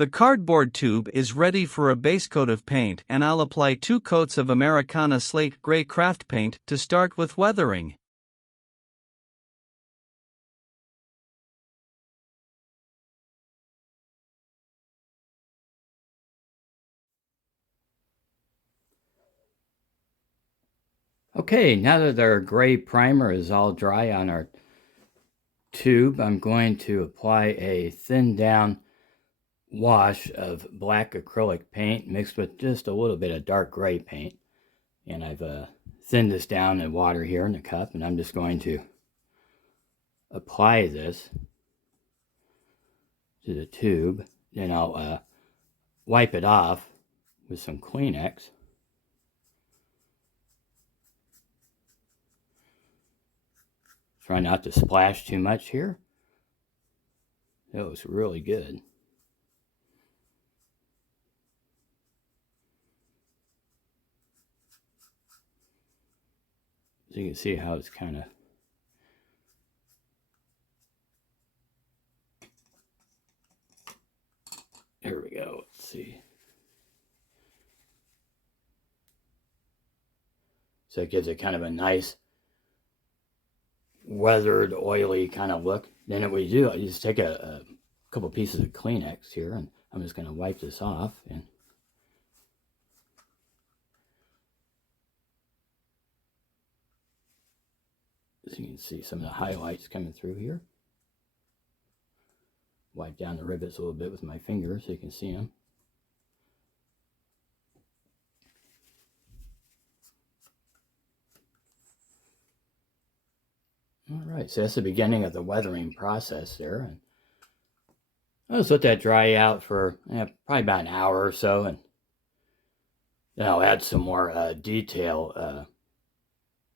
The cardboard tube is ready for a base coat of paint, and I'll apply 2 coats of Americana Slate Gray Craft Paint to start with weathering. Okay, now that our gray primer is all dry on our tube, I'm going to apply a thinned down wash of black acrylic paint mixed with just a little bit of dark gray paint. And I've thinned this down in water here in the cup, and I'm just going to apply this to the tube. Then I'll wipe it off with some Kleenex. Try not to splash too much here. That looks really good. So you can see how it's kind of here we go. Let's see. So it gives it kind of a nice weathered, oily kind of look. Then what we do, I just take a couple pieces of Kleenex here, and I'm just going to wipe this off. And so you can see some of the highlights coming through here. Wipe down the rivets a little bit with my finger so you can see them. All right, so that's the beginning of the weathering process there. And I'll just let that dry out for probably about an hour or so, and then I'll add some more detail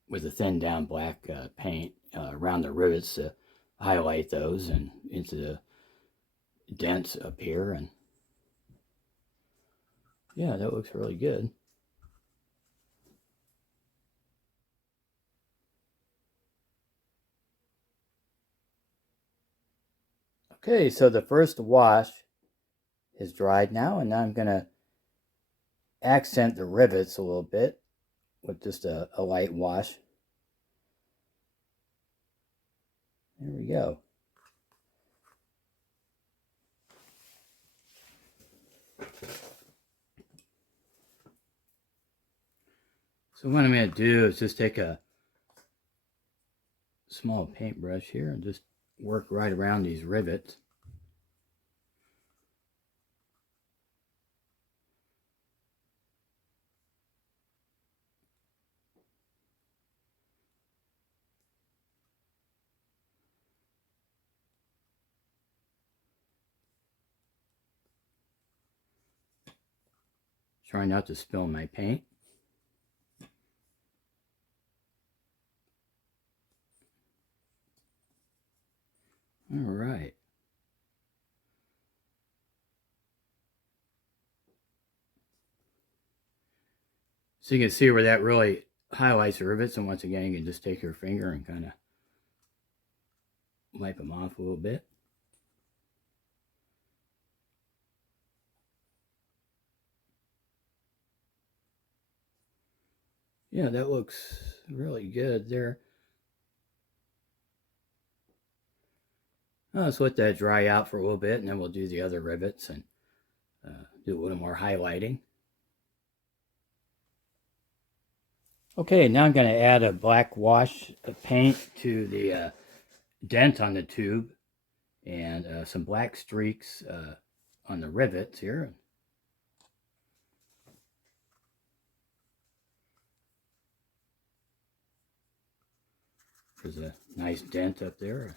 with the thinned down black paint around the rivets to highlight those and into the dents up here. And yeah, that looks really good. Okay, so the first wash is dried now, and now I'm going to accent the rivets a little bit with just a light wash. There we go. So what I'm going to do is just take a small paintbrush here and just work right around these rivets. Try not to spill my paint. All right. So you can see where that really highlights the rivets, and once again, you can just take your finger and kind of wipe them off a little bit. Yeah, that looks really good there. Let's let that dry out for a little bit, and then we'll do the other rivets and do a little more highlighting. Okay, now I'm going to add a black wash of paint to the dent on the tube and some black streaks on the rivets here. There's a nice dent up there.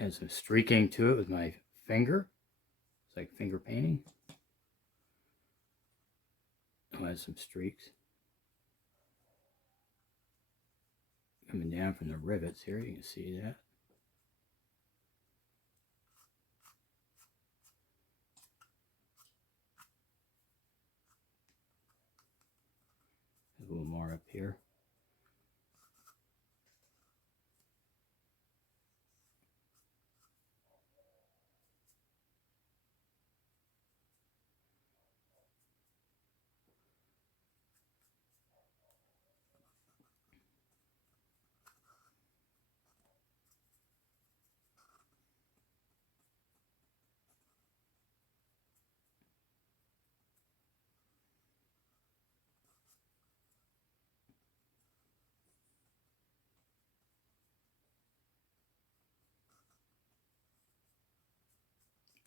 Add some streaking to it with my finger. It's like finger painting. I'll add some streaks coming down from the rivets here. You can see that. a little more up here.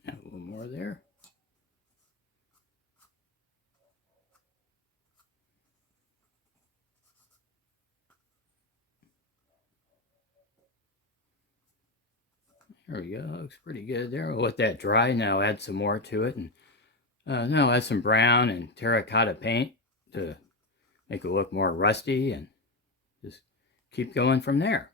And a little more there. There we go. Looks pretty good there. We'll let that dry. Now add some more to it, and now add some brown and terracotta paint to make it look more rusty, and just keep going from there.